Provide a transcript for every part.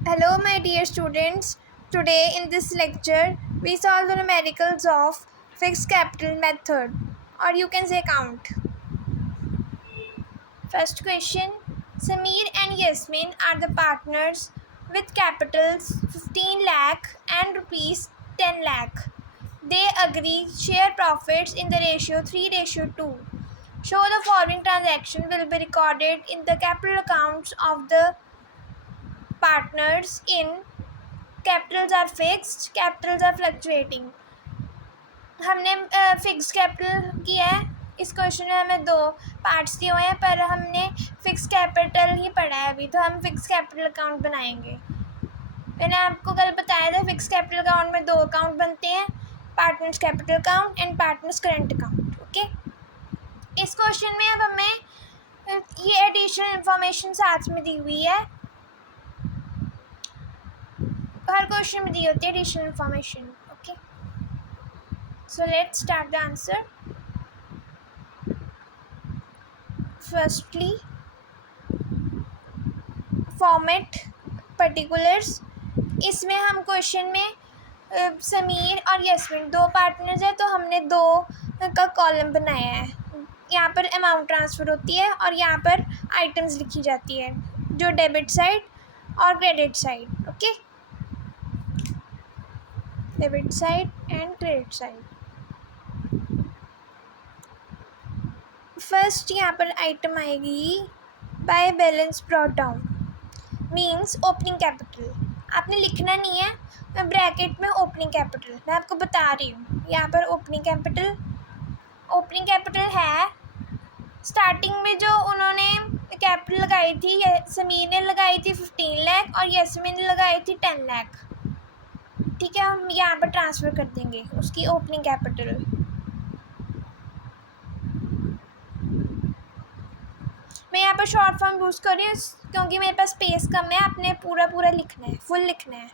Hello, my dear students. Today in this lecture, we solve the numericals of fixed capital method, or you can say count. First question: Sameer and Yasmin are the partners with capitals 15 lakh and rupees 10 lakh. They agree share profits in the ratio 3:2. Show the following transaction will be recorded in the capital accounts of the partners in capitals are fixed, capitals are fluctuating. हमने fixed capital किया है। इस question में हमें दो parts दिए हुए हैं, पर हमने फिक्स कैपिटल ही पढ़ा है अभी, तो हम फिक्स कैपिटल अकाउंट बनाएंगे। मैंने आपको कल बताया था फिक्स कैपिटल अकाउंट में दो अकाउंट बनते हैं, partners capital account and partners current account. Okay, इस क्वेश्चन में अब हमें ये एडिशनल इंफॉर्मेशन साथ में दी हुई है। हर क्वेश्चन में दी होती है additional information. Okay, so let's start the answer. Firstly, format particulars. इसमें हम क्वेश्चन में समीर और यस्मिन दो पार्टनर्स हैं, तो हमने दो का कॉलम बनाया है। यहाँ पर अमाउंट ट्रांसफ़र होती है और यहाँ पर आइटम्स लिखी जाती है, जो डेबिट साइड और credit side. Okay, debit side and credit side. First यहाँ पर आइटम आएगी by balance brought down, means opening capital. आपने लिखना नहीं है, मैं ब्रैकेट में ओपनिंग कैपिटल मैं आपको बता रही हूँ। यहाँ पर ओपनिंग कैपिटल है। स्टार्टिंग में जो उन्होंने कैपिटल लगाई थी, समीर ने लगाई थी 15 लाख और यस्मिन ने लगाई थी 10 लाख। ठीक है, हम यहाँ पर ट्रांसफ़र कर देंगे उसकी ओपनिंग कैपिटल। मैं यहाँ पर शॉर्ट फॉर्म यूज़ कर रही हूँ क्योंकि मेरे पास स्पेस कम है, आपने पूरा लिखना है, फुल लिखना है।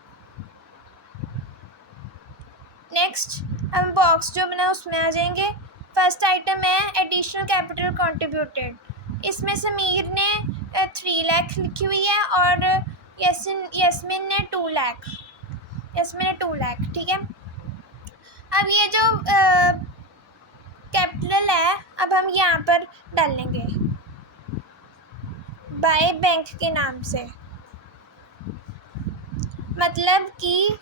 नेक्स्ट हम बॉक्स जो बना उसमें आ जाएंगे। फर्स्ट आइटम है एडिशनल कैपिटल कंट्रीब्यूटेड। इसमें समीर ने 3 लाख लिखी हुई है और यस्मिन ने 2 लाख। ठीक है, अब ये जो कैपिटल है अब हम यहाँ पर डालेंगे बाय बैंक के नाम से, मतलब कि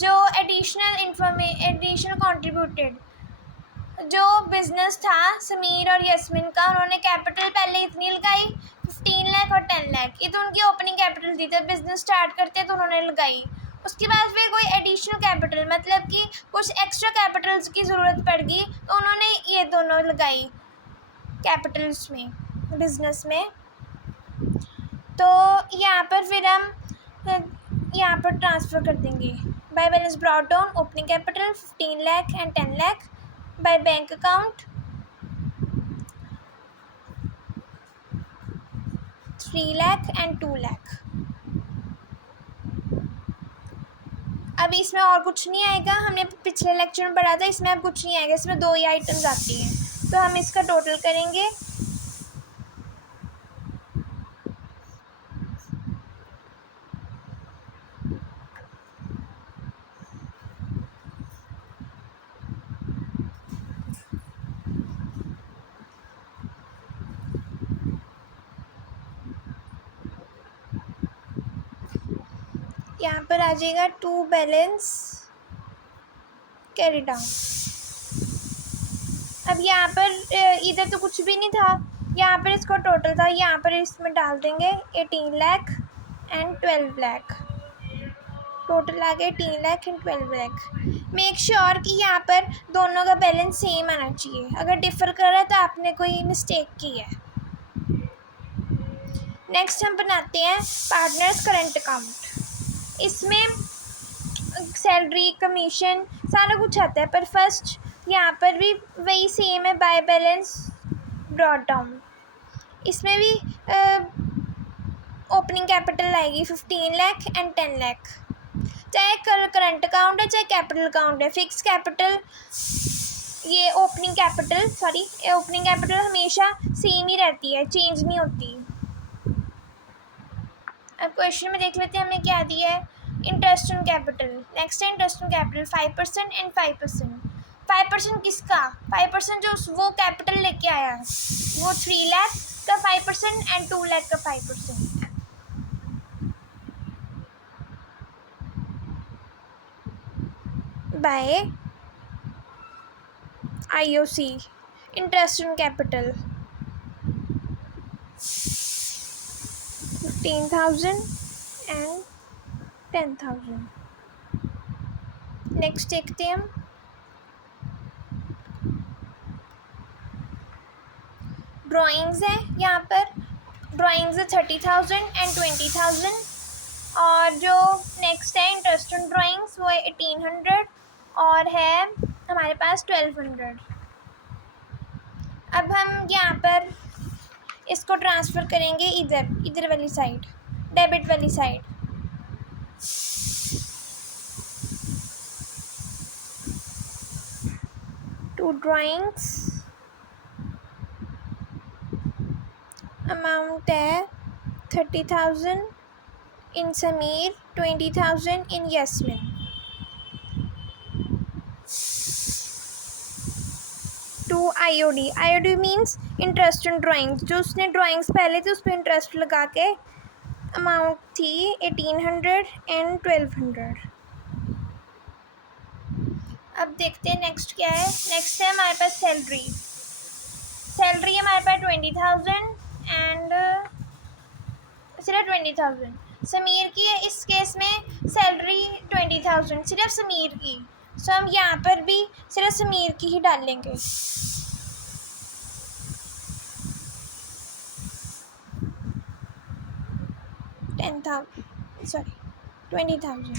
जो एडिशनल कंट्रीब्यूटेड जो बिज़नेस था समीर और यस्मिन का, उन्होंने कैपिटल पहले इतनी लगाई 15 लाख और 10 लाख। ये तो उनकी ओपनिंग कैपिटल थी, जब बिज़नेस स्टार्ट करते तो उन्होंने लगाई। उसके बाद फिर कोई एडिशनल कैपिटल, मतलब कि कुछ एक्स्ट्रा कैपिटल्स की ज़रूरत पड़ गई, तो उन्होंने ये दोनों लगाई कैपिटल्स में, बिज़नेस में। तो यहाँ पर फिर हम यहाँ पर ट्रांसफ़र कर देंगे by balance brought down opening capital 15 lakh and 10 lakh by bank account 3 lakh and 2 lakh। अब इसमें और कुछ नहीं आएगा, हमने पिछले लेक्चर में पढ़ा था, इसमें अब कुछ नहीं आएगा, इसमें दो ही आइटम्स आती हैं, तो हम इसका टोटल करेंगे। यहाँ पर आ जाएगा टू बैलेंस कैरी डाउन। अब यहाँ पर इधर तो कुछ भी नहीं था, यहाँ पर इसका टोटल था, यहाँ पर इसमें डाल देंगे 18 लाख एंड 12 लाख। टोटल आ गया 18 lakh and 12 lakh. Make sure कि यहाँ पर दोनों का बैलेंस सेम आना चाहिए, अगर डिफ़र कर रहा है तो आपने कोई मिस्टेक की है। नेक्स्ट हम बनाते हैं पार्टनर्स करंट अकाउंट। इसमें सैलरी कमीशन सारा कुछ आता है, पर फर्स्ट यहाँ पर भी वही सेम है बाय बैलेंस ब्रॉट डाउन। इसमें भी ओपनिंग कैपिटल आएगी 15 लाख एंड 10 लाख। चाहे करंट अकाउंट है चाहे कैपिटल अकाउंट है, फिक्स कैपिटल ये ओपनिंग कैपिटल हमेशा सेम ही रहती है, चेंज नहीं होती। अब क्वेश्चन में देख लेते हैं हमें क्या दिया है। इंटरेस्ट ऑन कैपिटल, नेक्स्ट है इंटरेस्ट ऑन कैपिटल 5% एंड 5%। 5% किसका? 5% जो वो कैपिटल लेके आया है, वो 3 लाख का 5% एंड 2 लाख का 5%। By IOC, interest on capital 15,000 and 10,000। Next देखते हैं हम ड्राइंग्स है। यहाँ पर ड्राइंग्स है 30,000 एंड 20,000। और जो नेक्स्ट है इंटरेस्ट ऑन ड्राइंग्स वो है 1,800 और है हमारे पास 1,200। अब हम यहाँ पर इसको ट्रांसफ़र करेंगे इधर वाली साइड, डेबिट वाली साइड। टू ड्राइंग्स अमाउंट है 30,000 in Sameer, 20,000 in Yasmin. To IOD means interest on drawings, जो उसने ड्राइंग्स पहले थे उस पर इंटरेस्ट लगा के अमाउंट थी 1,800 एंड 1,200। अब देखते हैं नेक्स्ट क्या है। नेक्स्ट है हमारे पास सैलरी हमारे पास 20,000 एंड सिर्फ 20,000। समीर की है इस केस में सैलरी 20,000 सिर्फ समीर की, सो हम यहाँ पर भी सिर्फ समीर की ही डालेंगे। सॉरी 20,000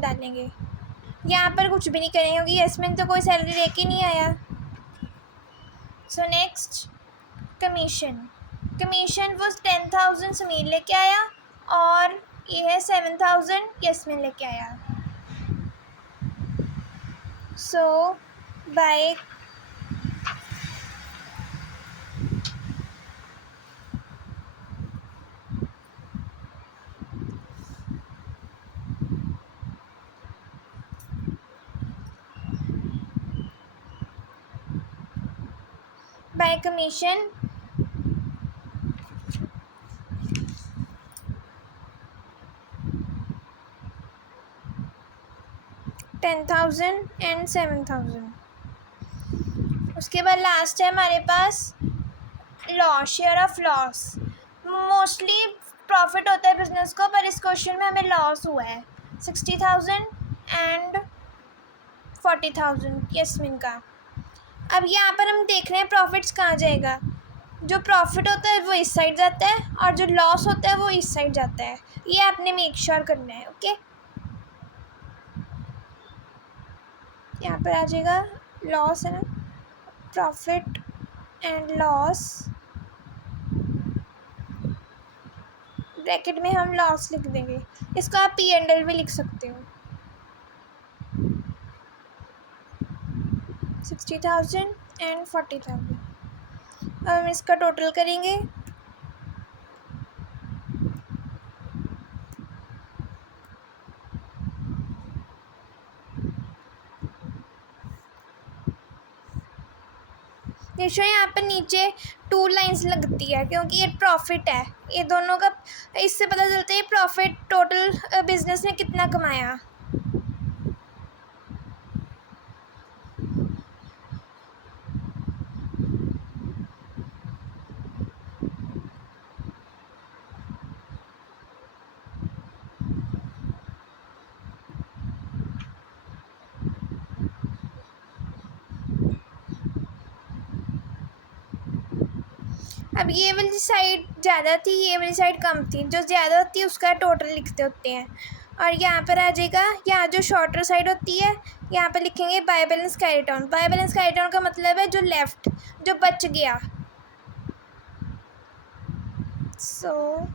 डालेंगे। यहाँ पर कुछ भी नहीं करेंगे क्योंकि यस्मिन तो कोई सैलरी लेके नहीं आया। सो नेक्स्ट कमीशन वो 10,000 समीर लेके आया और ये है 7,000 यस्मिन लेके आया। So by commission $10,000 and 7,000। उसके बाद लास्ट है हमारे पास loss, share of loss. Mostly profit होता है बिजनेस को, पर इस क्वेश्चन में हमें लॉस हुआ है 60,000 एंड 40,000 यस्मिन का। अब यहाँ पर हम देख रहे हैं प्रॉफिट्स कहाँ जाएगा। जो प्रॉफिट होता है वो इस साइड जाता है और जो लॉस होता है वो इस साइड जाता है। ये आपने मेक श्योर करना है। ओके, यहाँ पर आ जाएगा लॉस है ना, प्रॉफिट एंड लॉस, ब्रैकेट में हम लॉस लिख देंगे। इसको आप P&L भी लिख सकते हो। 60,000 एंड 40,000। अब हम इसका टोटल करेंगे। देखो यहाँ पर नीचे 2 लाइंस लगती है क्योंकि ये प्रॉफिट है। ये दोनों का इससे पता चलता है प्रॉफिट टोटल बिजनेस ने कितना कमाया। अब ये वाली साइड ज़्यादा थी, ये वाली साइड कम थी। जो ज़्यादा होती है उसका टोटल लिखते होते हैं। और यहाँ पर आ जाएगा, यहाँ जो शॉर्टर साइड होती है यहाँ पर लिखेंगे by balance carry down. By balance carry down का मतलब है जो लेफ़्ट, जो बच गया। सो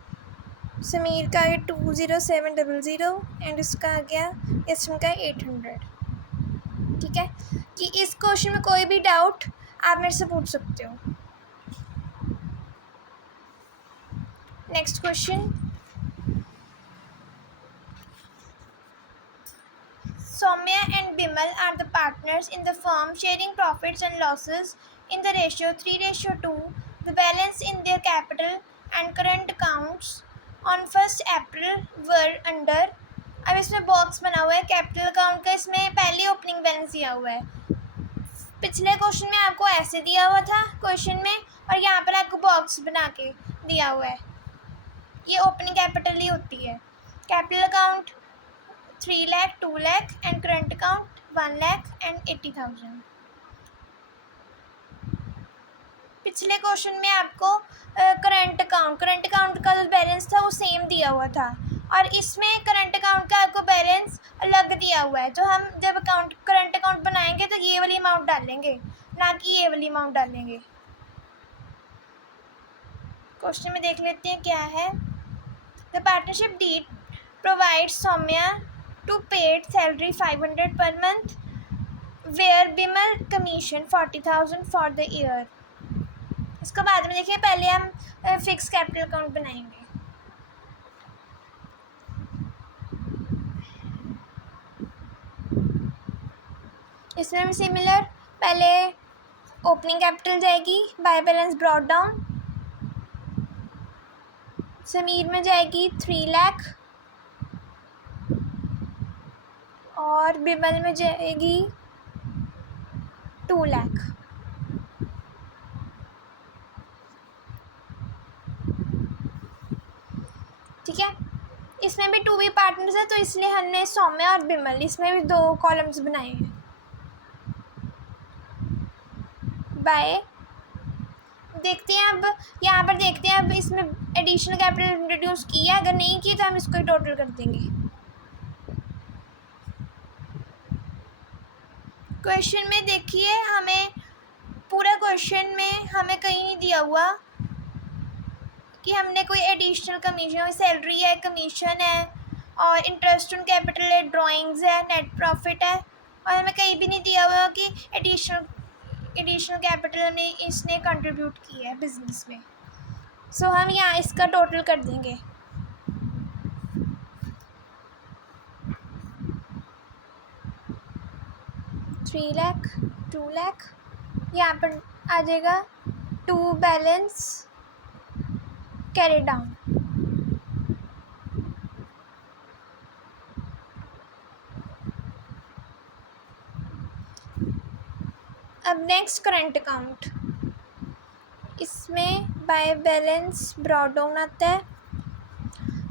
समीर का आ गया 20700 एंड इसका आ गया इसका 800। ठीक है, कि इस क्वेश्चन में कोई भी डाउट आप मेरे से पूछ सकते हो। Next question, Soumya and Bimal are the partners in the firm, sharing profits and losses in the ratio 3:2. The balance in their capital and current accounts on 1st April were under. अब इसमें box बना हुआ है capital account का, इसमें पहले opening balance दिया हुआ है। पिछले क्वेश्चन में आपको ऐसे दिया हुआ था क्वेश्चन में, और यहाँ पर आपको बॉक्स बना के दिया हुआ है। ये ओपनिंग कैपिटल ही होती है। Capital account 3 lakh, 2 lakh and current account 1 lakh and 80,000। पिछले क्वेश्चन में आपको करंट अकाउंट का जो बैलेंस था वो सेम दिया हुआ था, और इसमें करंट अकाउंट का आपको बैलेंस अलग दिया हुआ है। तो हम जब करंट अकाउंट बनाएंगे तो ये वाली अमाउंट डालेंगे, ना कि ये वाली अमाउंट डालेंगे। क्वेश्चन में देख लेते हैं क्या है। The partnership deed provides Saumya to paid salary 500 per month, where Bimal commission 40,000 for the year। इसको बाद में देखिए, पहले हम फिक्स कैपिटल अकाउंट बनाएंगे। इसमें भी सिमिलर, पहले ओपनिंग कैपिटल जाएगी, by balance brought down. Sameer में जाएगी 3 लाख और बिमल में जाएगी 2 लाख। ठीक है, इसमें भी 2 भी पार्टनर्स है, तो इसलिए हमने सौम्या और बिमल इसमें भी 2 कॉलम्स बनाए हैं। बाय देखते हैं, अब यहाँ पर देखते हैं, अब इसमें एडिशनल कैपिटल इंट्रोड्यूस किया, अगर नहीं किया तो हम इसको ही टोटल कर देंगे। क्वेश्चन में देखिए, हमें पूरा क्वेश्चन में हमें कहीं नहीं दिया हुआ कि हमने कोई एडिशनल कमीशन, सैलरी है, कमीशन है, और इंटरेस्ट ऑन कैपिटल है, ड्राइंग्स है, नेट प्रॉफिट है, और हमें कहीं भी नहीं दिया हुआ कि एडिशनल कैपिटल में इसने कंट्रीब्यूट किया है बिजनेस में। सो हम यहाँ इसका टोटल कर देंगे। थ्री लाख, 2 लाख, यहाँ पर आ जाएगा 2 बैलेंस कैरी डाउन। अब नेक्स्ट करंट अकाउंट, इसमें बाय बैलेंस ब्रॉट डाउन आता है।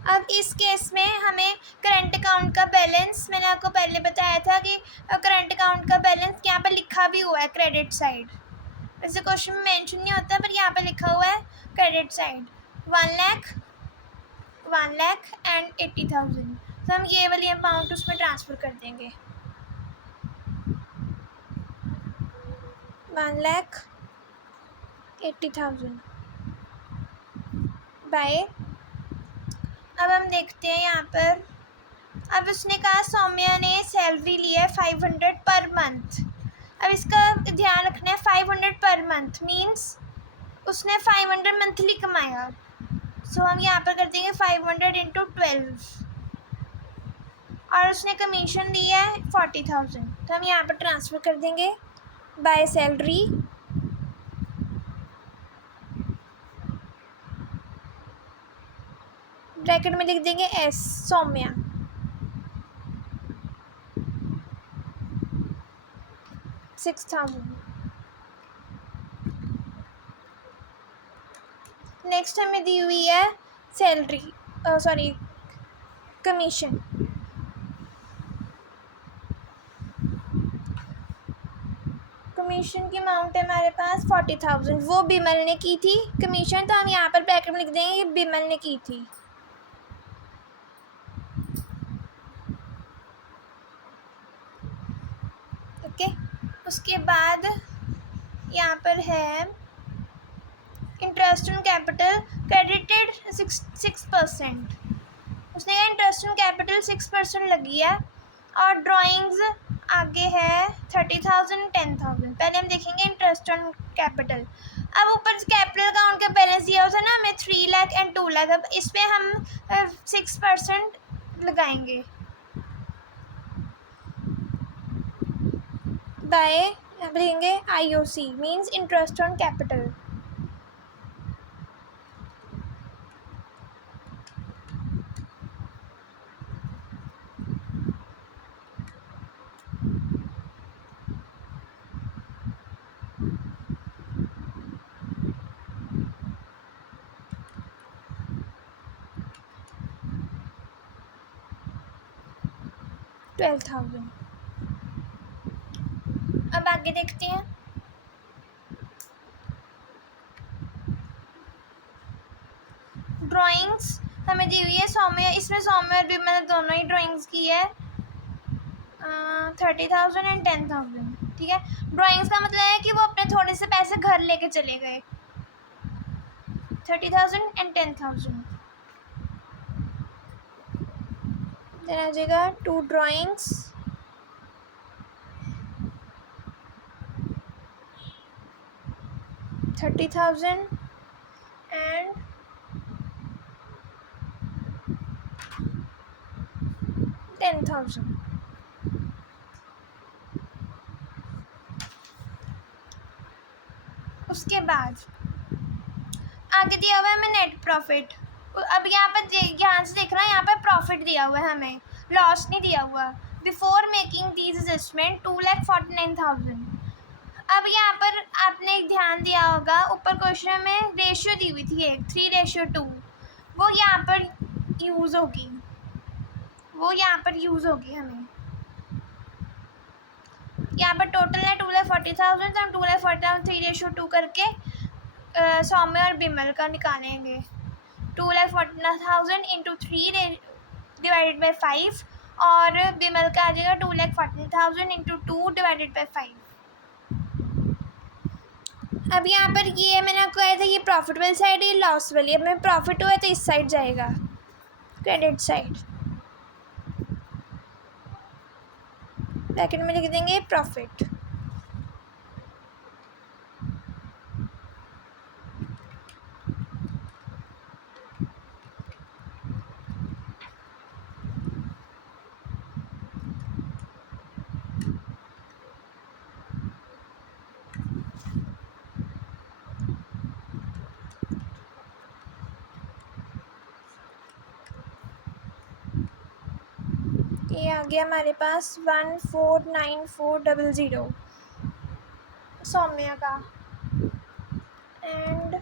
अब इस केस में हमें करंट अकाउंट का बैलेंस, मैंने आपको पहले बताया था कि करंट अकाउंट का बैलेंस यहाँ पर लिखा भी हुआ है क्रेडिट साइड। वैसे क्वेश्चन में मेंशन नहीं होता, पर यहाँ पर लिखा हुआ है क्रेडिट साइड 1 लाख एंड 80,000। तो हम ये वाली अमाउंट उसमें ट्रांसफ़र कर देंगे। 1,80,000 बाय, अब हम देखते हैं यहाँ पर, अब उसने कहा सौम्या ने सैलरी ली है 500 पर मंथ। अब इसका ध्यान रखना है, 500 पर मंथ मीन्स उसने 500 मंथली कमाया। सो हम यहाँ पर कर देंगे 500 × 12, और उसने कमीशन ली है 40,000, तो हम यहाँ पर ट्रांसफ़र कर देंगे बाय सैलरी। ब्रैकेट में लिख देंगे एस सौम्या, 6,000। नेक्स्ट हमें दी हुई है सैलरी, सॉरी कमीशन। कमीशन की अमाउंट है हमारे पास 40,000, वो बिमल ने की थी कमीशन, तो हम यहाँ पर ब्रैकेट में लिख देंगे बिमल ने की थी। ओके, उसके बाद यहाँ पर है इंटरेस्ट ऑन कैपिटल क्रेडिटेड 6%। उसने कहा इंटरेस्ट ऑन कैपिटल 6% लगी है, और ड्राइंग्स आगे है 30,000 10,000। पहले हम देखेंगे इंटरेस्ट ऑन कैपिटल। अब ऊपर कैपिटल का उनका बैलेंस दिया होता है ना हमें 3 लाख एंड 2 लाख। अब इस पर हम 6% लगाएंगे बाय लिखेंगे IOC means interest on capital. $12,000। अब आगे देखते हैं। ड्राइंग्स हमें दी हुई है सौम्य, इसमें सौम्य और विमल दोनों ही ड्राइंग्स की है 30,000 एंड 10,000। ठीक है, ड्राइंग्स का मतलब है कि वो अपने थोड़े से पैसे घर लेके चले गए। 30,000 एंड 10,000। देन आ जाएगा 2 ड्राइंग्स, $30,000 एंड $10,000। उसके बाद आगे दिया हुआ है हमें नेट प्रॉफिट। अब यहाँ पर ध्यान से देखना, यहाँ पर प्रॉफिट दिया हुआ है हमें, लॉस नहीं दिया हुआ। Before making these adjustment 2,49,000। अब यहाँ पर आपने ध्यान दिया होगा ऊपर क्वेश्चन में रेशियो दी हुई थी एक 3:2, वो यहाँ पर यूज़ होगी, हमें यहाँ पर टोटल है 2,40,000, तो हम 2,40,000 3:2 करके सौम्य और बिमल का निकालेंगे। 2,40,000 इंटू 3 डिवाइडेड बाई 5 और बिमल का आ जाएगा 2,40,000 इंटू 2 डिवाइडेड बाई 5। अब यहाँ पर ये मैंने आपको कहा था ये प्रॉफिट वाली साइड, ये लॉस वाली। अब मैं प्रॉफिट हुआ तो इस साइड जाएगा, क्रेडिट साइड। ब्रैकेट में लिख देंगे प्रॉफिट। ये आ गया हमारे पास 149400 सौम्या का एंड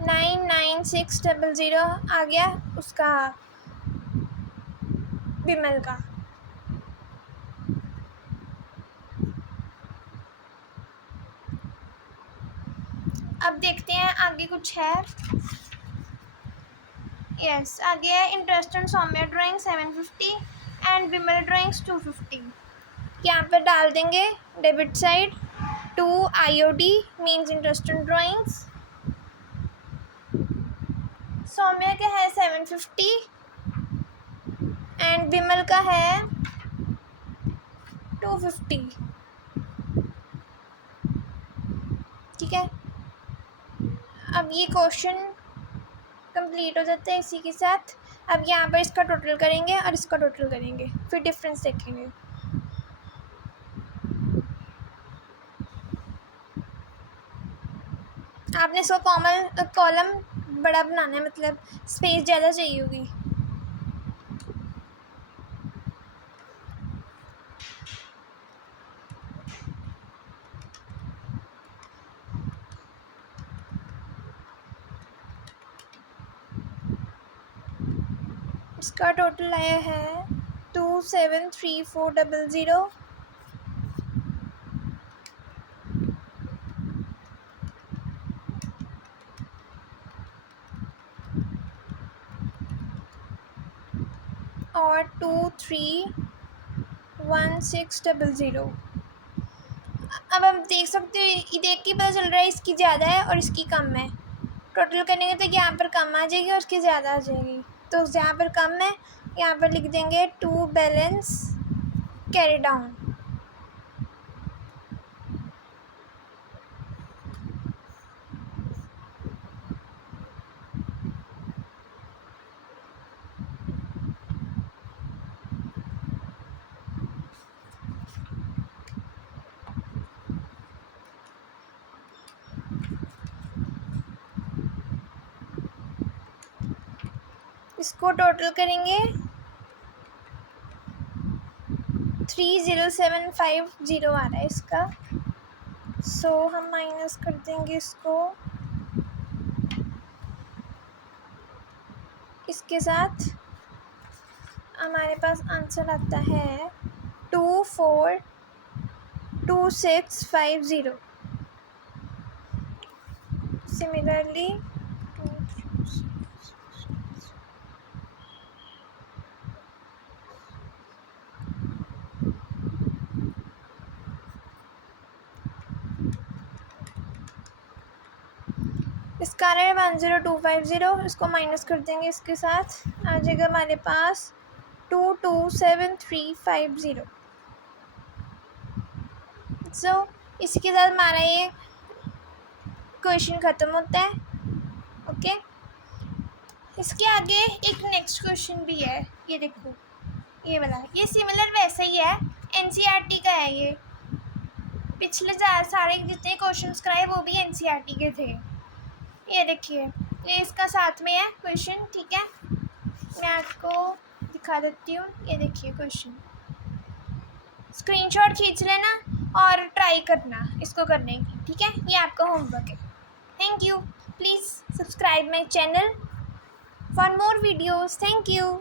$99600 आ गया उसका बिमल का। अब देखते हैं आगे कुछ है। यस, आगे है interest on Saumya drawing 750 and Bimal drawings 250। यहाँ पर डाल देंगे debit side 2 IOD means interest on drawings. Saumya का है 750 एंड बिमल का है 250। ठीक है, अब ये क्वेश्चन कंप्लीट हो जाता है इसी के साथ। अब यहाँ पर इसका टोटल करेंगे और इसका टोटल करेंगे, फिर डिफरेंस देखेंगे। आपने इसका कॉलम बड़ा बनाना है, मतलब स्पेस ज़्यादा चाहिए होगी। इसका टोटल आया है 273400 और 231600। अब हम देख सकते हो, ये देख के पता चल रहा है इसकी ज़्यादा है और इसकी कम है। टोटल करेंगे तो यहाँ पर कम आ जाएगी और इसकी ज़्यादा आ जाएगी, तो जहाँ पर कम है यहाँ पर लिख देंगे टू बैलेंस कैरी डाउन। इसको टोटल करेंगे 30750 आ रहा है इसका। सो हम माइनस कर देंगे इसको इसके साथ। हमारे पास आंसर आता है 242650। सिमिलरली इसका आ रहा है 10250। इसको माइनस कर देंगे इसके साथ, आ जाएगा हमारे पास 227350। सो इसके साथ हमारा ये क्वेश्चन ख़त्म होता है। ओके, इसके आगे एक नेक्स्ट क्वेश्चन भी है, ये देखो ये वाला। ये सिमिलर वैसा ही है, एनसीईआरटी का है ये। पिछले सारे जितने क्वेश्चंस कराए वो भी एनसीईआरटी के थे। ये देखिए, ये इसका साथ में है क्वेश्चन, ठीक है। मैं आपको दिखा देती हूँ। ये देखिए क्वेश्चन, स्क्रीनशॉट खींच लेना और ट्राई करना इसको करने की, ठीक है। ये आपका होमवर्क है। Thank you. Please subscribe my channel for more videos. Thank you.